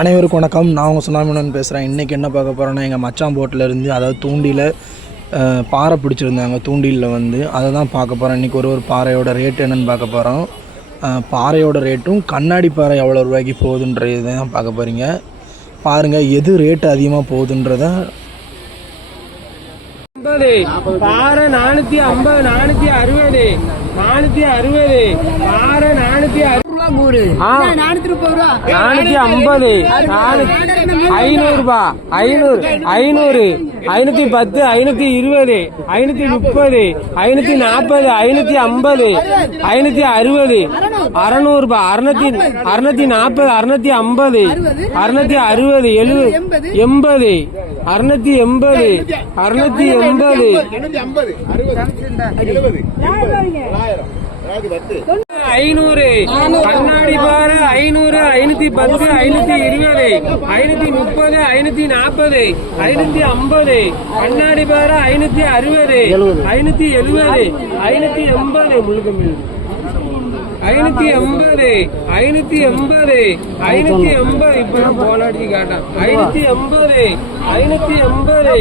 அனைவருக்கும் வணக்கம். நான் உங்கள் சுனாமினன் பேசுகிறேன். இன்றைக்கி என்ன பார்க்க போகிறோன்னா, எங்கள் மச்சான் போட்டில் இருந்து, அதாவது தூண்டியில் பாறை பிடிச்சிருந்தாங்க. தூண்டிலில் வந்து அதை தான் பார்க்க போகிறோம். இன்றைக்கி ஒரு பாறையோட ரேட்டு என்னென்னு பார்க்க போகிறோம். பாறையோட ரேட்டும் கண்ணாடி பாறை எவ்வளோ ரூபாய்க்கு போகுதுன்றதை தான் பார்க்க போகிறீங்க. பாருங்கள் எது ரேட்டு அதிகமாக போகுதுன்றதை. பாறை 450, 460, 460, பாறை 450, 450, 500 ரூபாய், 500, 510, 520, 530, 540, 550, 560, 600 ரூபாய், 640, 650, 660, 70, 680, 680, 500, கண்ணாடி பாறை 500, 510, 520, 530, 540, 550, கண்ணாடி பாறை 560, 570, 580, முழுக்க 580, 580, 580, இப்ப போலாடி காட்டான். 580, 580.